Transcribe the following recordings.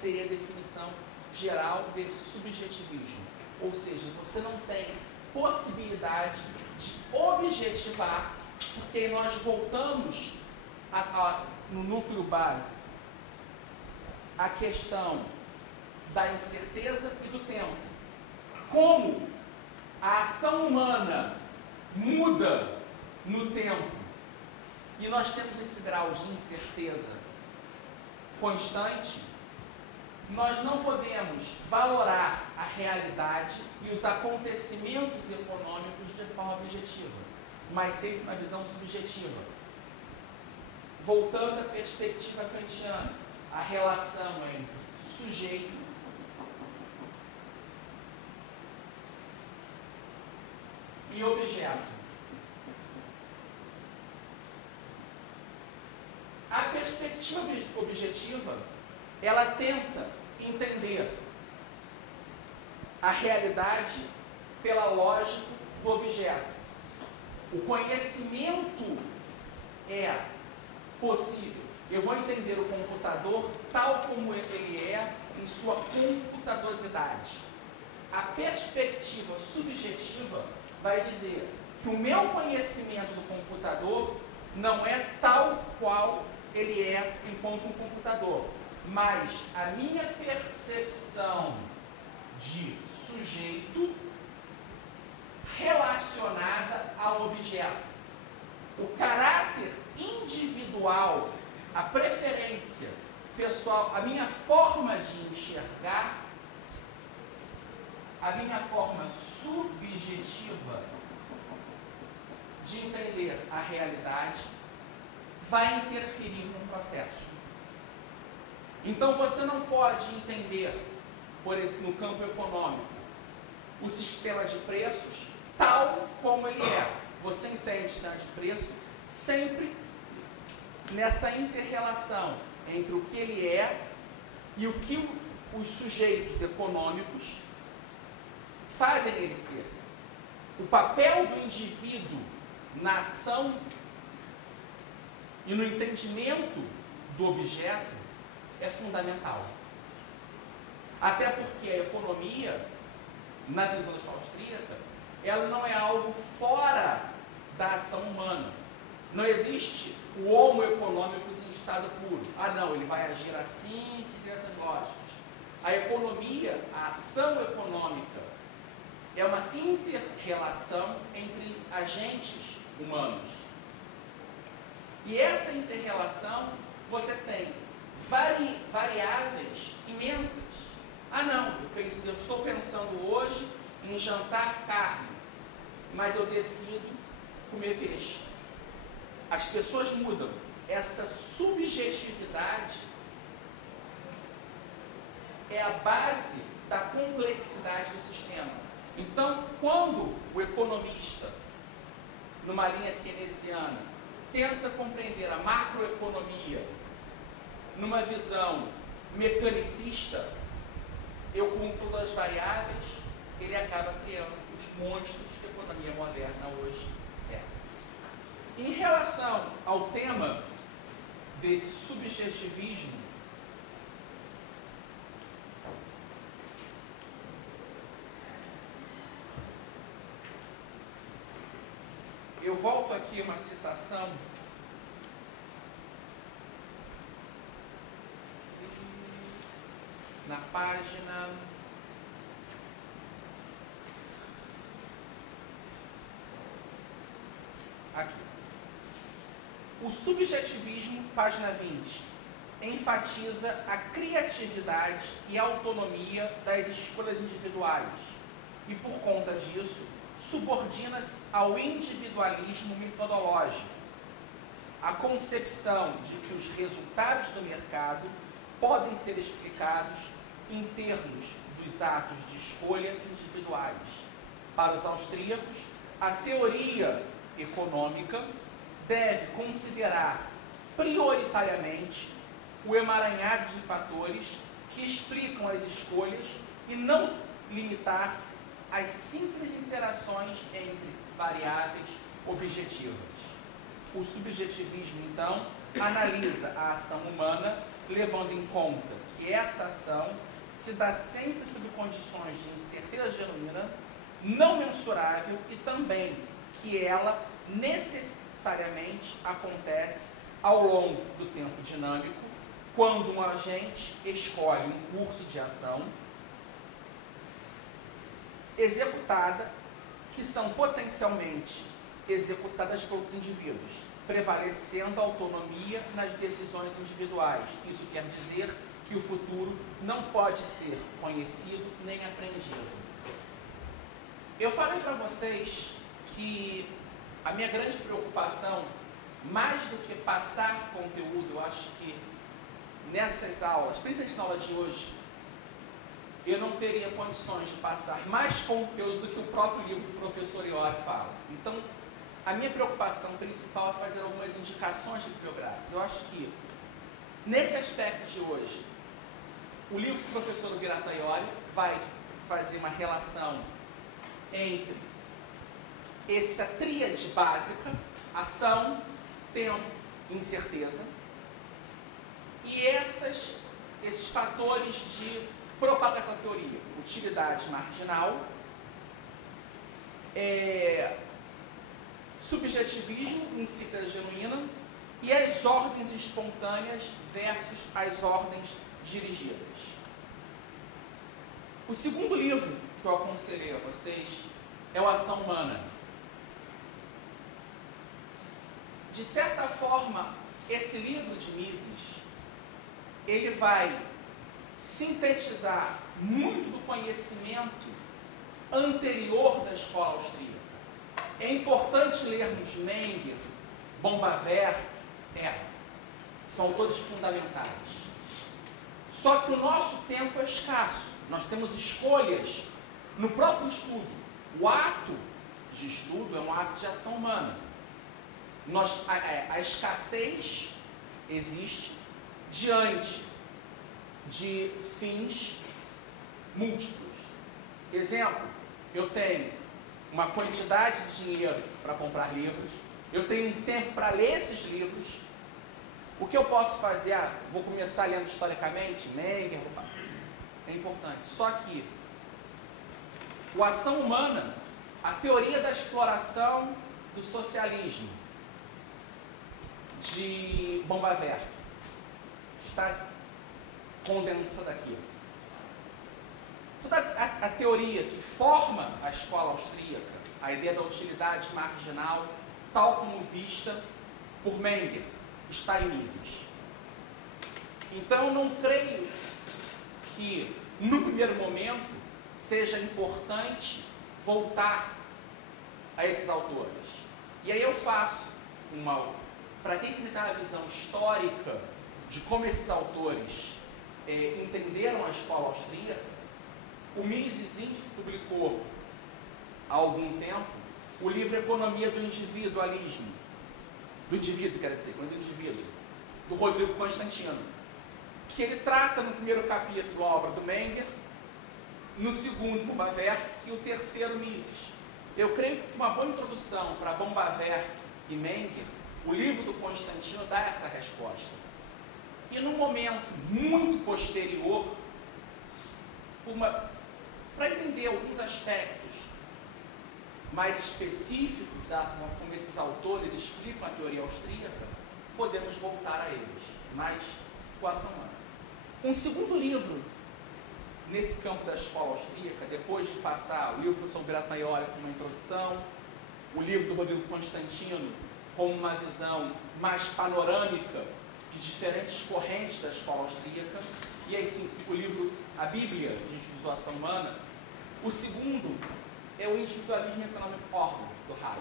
seria a definição geral desse subjetivismo. Ou seja, você não tem possibilidade de objetivar, porque nós voltamos no núcleo básico a questão da incerteza e do tempo. Como a ação humana muda no tempo e nós temos esse grau de incerteza constante, nós não podemos valorar a realidade e os acontecimentos econômicos de forma objetiva, mas sempre uma visão subjetiva. Voltando à perspectiva kantiana, a relação entre sujeito e objeto. A perspectiva objetiva, ela tenta entender a realidade pela lógica do objeto. O conhecimento é possível. Eu vou entender o computador tal como ele é em sua computadosidade. A perspectiva subjetiva vai dizer que o meu conhecimento do computador não é tal qual ele é enquanto um computador, mas a minha percepção de sujeito relacionada ao objeto. O caráter individual, a preferência pessoal, a minha forma de enxergar, a minha forma subjetiva de entender a realidade vai interferir no processo. Então você não pode entender, por exemplo, no campo econômico, o sistema de preços tal como ele é. Você entende o sistema de preço sempre nessa inter-relação entre o que ele é e o que os sujeitos econômicos fazem ele ser. O papel do indivíduo na ação e no entendimento do objeto é fundamental. Até porque a economia, na visão da escola austríaca, ela não é algo fora da ação humana. Não existe o homo economicus em estado puro. Ah, não, ele vai agir assim, seguir essas lógicas. A economia, a ação econômica, é uma inter-relação entre agentes humanos. E essa inter-relação, você tem variáveis imensas. Ah, não, eu estou pensando hoje em jantar carne, mas eu decido comer peixe. As pessoas mudam. Essa subjetividade é a base da complexidade do sistema. Então, quando o economista, numa linha keynesiana, tenta compreender a macroeconomia numa visão mecanicista, eu com todas as variáveis, ele acaba criando os monstros que a economia moderna hoje é. Em relação ao tema desse subjetivismo, eu volto aqui a uma citação na página aqui. O subjetivismo, página 20, enfatiza a criatividade e autonomia das escolhas individuais e, por conta disso, subordina-se ao individualismo metodológico, a concepção de que os resultados do mercado podem ser explicados em termos dos atos de escolha individuais. Para os austríacos, a teoria econômica deve considerar prioritariamente o emaranhado de fatores que explicam as escolhas e não limitar-se às simples interações entre variáveis objetivas. O subjetivismo, então, analisa a ação humana levando em conta que essa ação se dá sempre sob condições de incerteza genuína, não mensurável, e também que ela necessariamente acontece ao longo do tempo dinâmico, quando um agente escolhe um curso de ação executada, que são potencialmente executadas por outros indivíduos, prevalecendo a autonomia nas decisões individuais. Isso quer dizer que o futuro não pode ser conhecido nem aprendido. Eu falei para vocês que a minha grande preocupação, mais do que passar conteúdo, eu acho que nessas aulas, principalmente na aula de hoje, eu não teria condições de passar mais conteúdo do que o próprio livro do professor Iori fala. Então, a minha preocupação principal é fazer algumas indicações bibliográficas. Eu acho que, nesse aspecto de hoje, o livro do professor Birata Iori vai fazer uma relação entre essa tríade básica, ação, tempo, incerteza, e esses fatores de propagação da teoria, utilidade marginal, subjetivismo, incerteza genuína, e as ordens espontâneas versus as ordens dirigidas. O segundo livro que eu aconselhei a vocês é o Ação Humana. De certa forma, esse livro de Mises, ele vai sintetizar muito do conhecimento anterior da escola austríaca. É importante lermos Menger, Bombaverk, são autores fundamentais. Só que o nosso tempo é escasso. Nós temos escolhas no próprio estudo. O ato de estudo é um ato de ação humana. A escassez existe diante de fins múltiplos. Exemplo, eu tenho uma quantidade de dinheiro para comprar livros, eu tenho um tempo para ler esses livros. O que eu posso fazer? Vou começar lendo historicamente, Menger, é importante. Só que a ação humana, a teoria da exploração do socialismo, de Bombaverk, está condensada aqui. Toda a teoria que forma a escola austríaca, a ideia da utilidade marginal, tal como vista por Menger, está em Mises. Então, eu não creio que, no primeiro momento, seja importante voltar a esses autores. E aí eu faço para quem quiser ter uma visão histórica de como esses autores entenderam a escola austríaca, o Mises publicou há algum tempo o livro Economia do Individualismo, do Rodrigo Constantino, que ele trata no primeiro capítulo a obra do Menger, no segundo Bombaverk e o terceiro Mises. Eu creio que uma boa introdução para Bombaverk e Menger, o livro do Constantino dá essa resposta. E num momento muito posterior, para entender alguns aspectos mais específicos da forma como esses autores explicam a teoria austríaca, podemos voltar a eles, mas com a ação humana. Um segundo livro nesse campo da escola austríaca, depois de passar o livro do professor Birata Iori com uma introdução, o livro do Rodrigo Constantino com uma visão mais panorâmica de diferentes correntes da escola austríaca, e aí o livro A Bíblia de Individuação Humana. O segundo é o Individualismo Econômico Ordem, do Hayek.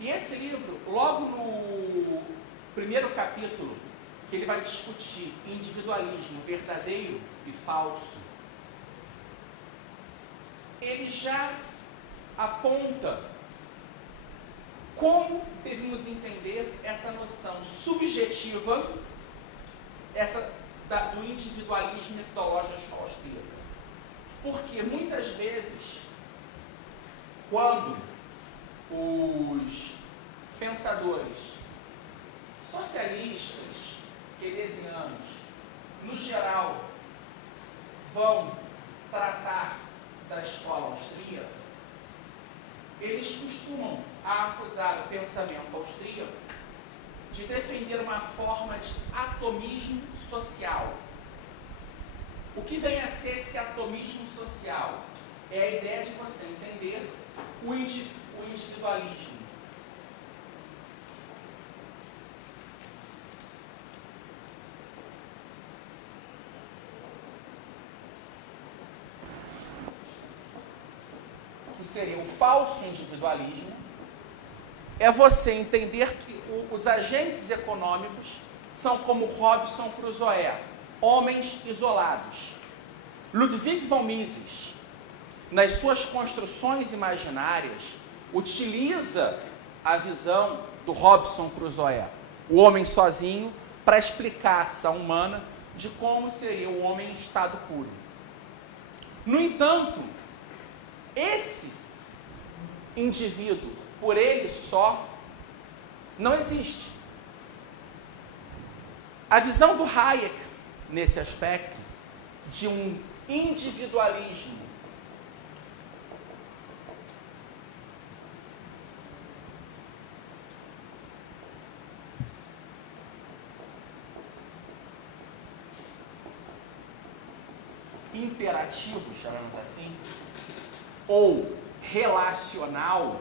E esse livro, logo no primeiro capítulo, que ele vai discutir individualismo verdadeiro e falso, ele já aponta como devemos entender essa noção subjetiva, do individualismo metodológico da escola austríaca. Porque muitas vezes, quando os pensadores socialistas keynesianos, no geral, vão tratar da escola austríaca, eles costumam acusar o pensamento austríaco de defender uma forma de atomismo social. O que vem a ser esse atomismo social? É a ideia de você entender o individualismo. Que seria o falso individualismo, é você entender que os agentes econômicos são como Robinson Crusoe, homens isolados. Ludwig von Mises, nas suas construções imaginárias, utiliza a visão do Robinson Crusoe, o homem sozinho, para explicar a ação humana de como seria o homem em estado puro. No entanto, esse indivíduo, por ele só, não existe. A visão do Hayek, nesse aspecto, de um individualismo interativo, chamamos assim, ou relacional,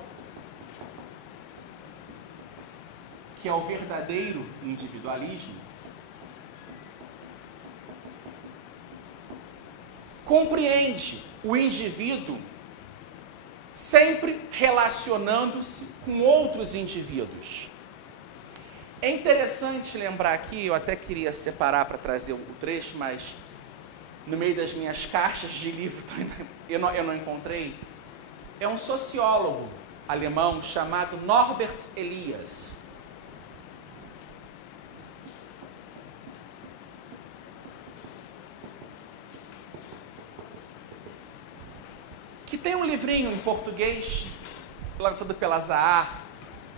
que é o verdadeiro individualismo, compreende o indivíduo sempre relacionando-se com outros indivíduos. É interessante lembrar aqui, eu até queria separar para trazer o trecho, mas no meio das minhas caixas de livro eu não encontrei. É um sociólogo alemão chamado Norbert Elias. Que tem um livrinho em português, lançado pela Zahar,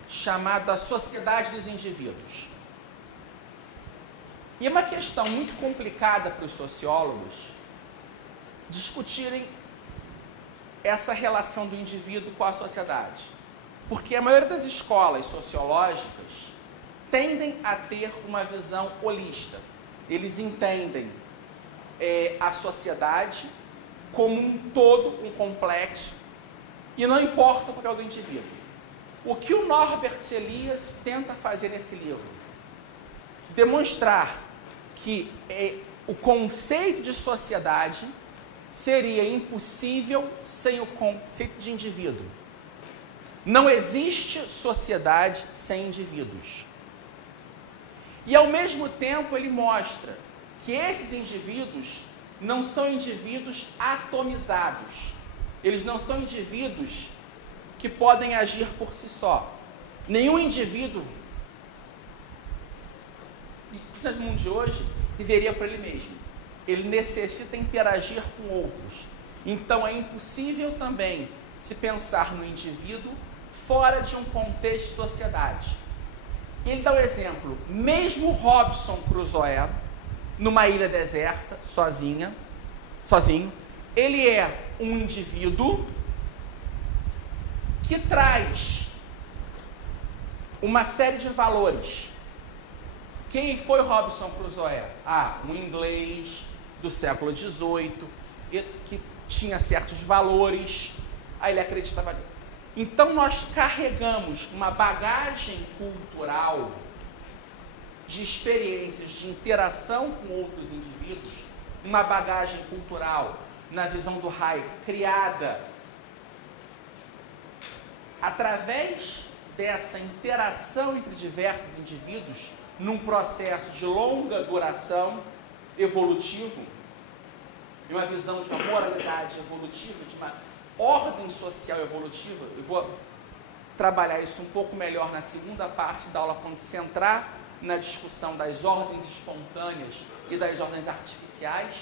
chamado A Sociedade dos Indivíduos. E é uma questão muito complicada para os sociólogos discutirem essa relação do indivíduo com a sociedade. Porque a maioria das escolas sociológicas tendem a ter uma visão holista. Eles entendem a sociedade como um todo, um complexo, e não importa o papel do indivíduo. O que o Norbert Elias tenta fazer nesse livro? Demonstrar que o conceito de sociedade seria impossível sem o conceito de indivíduo. Não existe sociedade sem indivíduos. E ao mesmo tempo ele mostra que esses indivíduos não são indivíduos atomizados. Eles não são indivíduos que podem agir por si só. Nenhum indivíduo no mundo de hoje viveria por ele mesmo. Ele necessita interagir com outros. Então é impossível também se pensar no indivíduo fora de um contexto de sociedade. Ele dá o exemplo, mesmo Robinson Crusoe, numa ilha deserta, sozinho, ele é um indivíduo que traz uma série de valores. Quem foi Robinson Crusoe? Um inglês do século XVIII, que tinha certos valores, aí ele acreditava. Então nós carregamos uma bagagem cultural de experiências de interação com outros indivíduos, uma bagagem cultural, na visão do Hayek, criada através dessa interação entre diversos indivíduos, num processo de longa duração evolutivo, de uma visão de uma moralidade evolutiva, de uma ordem social evolutiva. Eu vou trabalhar isso um pouco melhor na segunda parte da aula, quando se entrar na discussão das ordens espontâneas e das ordens artificiais.